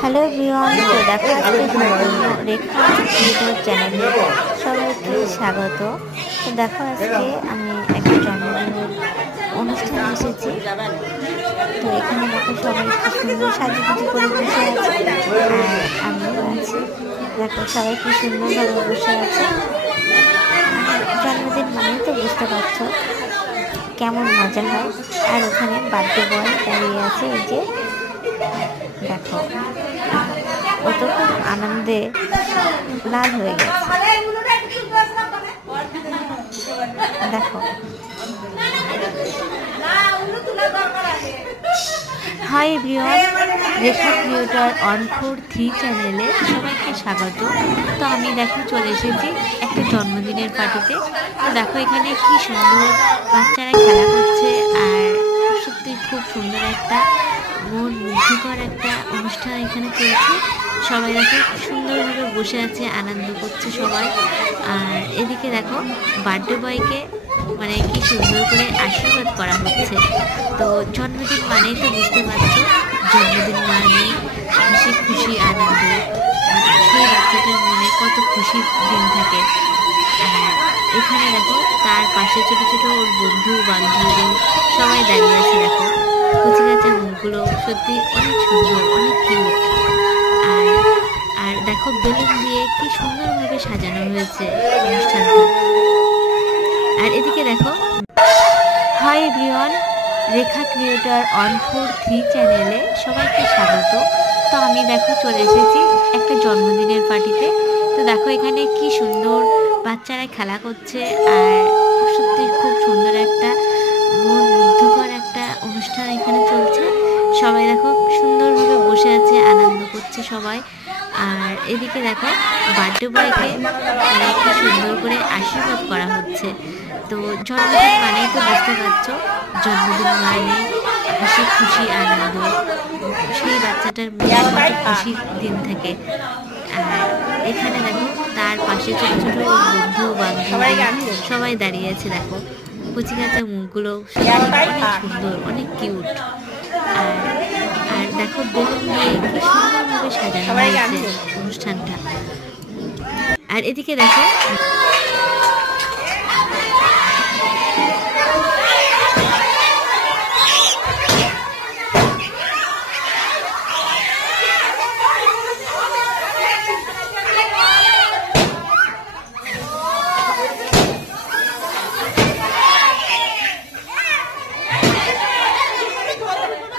Hello everyone, তো দেখো আজকে রেখা ভিডিও চ্যানেলে সবাইকে স্বাগত। তো দেখো আজকে আমি একটা জন্মদিনের অনুষ্ঠানে এসেছি। তো এখানে দেখো সবাই কি সুন্দর সাজুগুজু করে বসে আছে, আর আমিও আছি। দেখো সবাই কি সুন্দরভাবে বসে আছে। আর জন্মদিন মানেই তো বুঝতে পারছো কেমন মজা হয়। আর ওখানে বার্থডে বয় দাঁড়িয়ে আছে, এই যে দেখো ও তো খুব আনন্দে লাল হয়ে গেছে। দেখো হাই এভরিওয়ান, রেখা ক্রিয়েটর 143 চ্যানেলে সবাইকে স্বাগত। তো আমি দেখো চলে এসেছি একটা জন্মদিনের পার্টিতে। তো দেখো এখানে কি সুন্দর বাচ্চারা খেলা করছে, আর সত্যি খুব সুন্দর একটা মন মুগ্ধকর একটা অনুষ্ঠান এখানে চলছে। সবাই দেখো সুন্দরভাবে বসে আছে, আনন্দ করছে সবাই। আর এদিকে দেখো বার্থডে বয়কে মানে কি সুন্দর করে আশীর্বাদ করা হচ্ছে। তো জন্মদিন মানেই তো বুঝতে পারছো, জন্মদিন মানে হাসি খুশি আনন্দ। সেই বাচ্চাটার মনে কত খুশির দিন থাকে। আর এখানে দেখো তার পাশে ছোট ছোট ওর বন্ধু বান্ধবী সবাই দাঁড়িয়ে আছে। দেখো কুচি কাঁচা মুখগুলো সত্যি অনেক সুন্দর, অনেক কিউট। আর দেখো বেলুন দিয়ে কি সুন্দরভাবে সাজানো হয়েছে অনুষ্ঠানটা। আর এদিকে দেখো হাই এভরিওয়ান, রেখা ক্রিয়েটর 143 চ্যানেলে সবাইকে স্বাগত। তো আমি দেখো চলে এসেছি একটা জন্মদিনের পার্টিতে। তো দেখো এখানে কি সুন্দর বাচ্চারা খেলা করছে, আর সত্যি খুব সুন্দর একটা মন মুগ্ধকর একটা অনুষ্ঠান এখানে চলছে। সবাই দেখো সুন্দরভাবে বসে আছে, আনন্দ করছে সবাই। আর এদিকে দেখো বার্থডে বয়কে মানে কি সুন্দর করে আশীর্বাদ করা হচ্ছে। তো জন্মদিন মানেই তো বুঝতে পারছো, জন্মদিন মানে হাসি খুশি আনন্দ। সেই বাচ্চাটার মনে কত খুশির দিন থাকে। আর এখানে দেখো তার পাশে ছোট ছোট বন্ধু বান্ধবী সবাই দাঁড়িয়ে আছে। দেখো কুচি কাঁচা মুখগুলো অনেক সুন্দর, অনেক কিউট। আর দেখো বেলুন দিয়ে কি সুন্দরভাবে সাজানো হয়েছে অনুষ্ঠানটা। আর এদিকে দেখো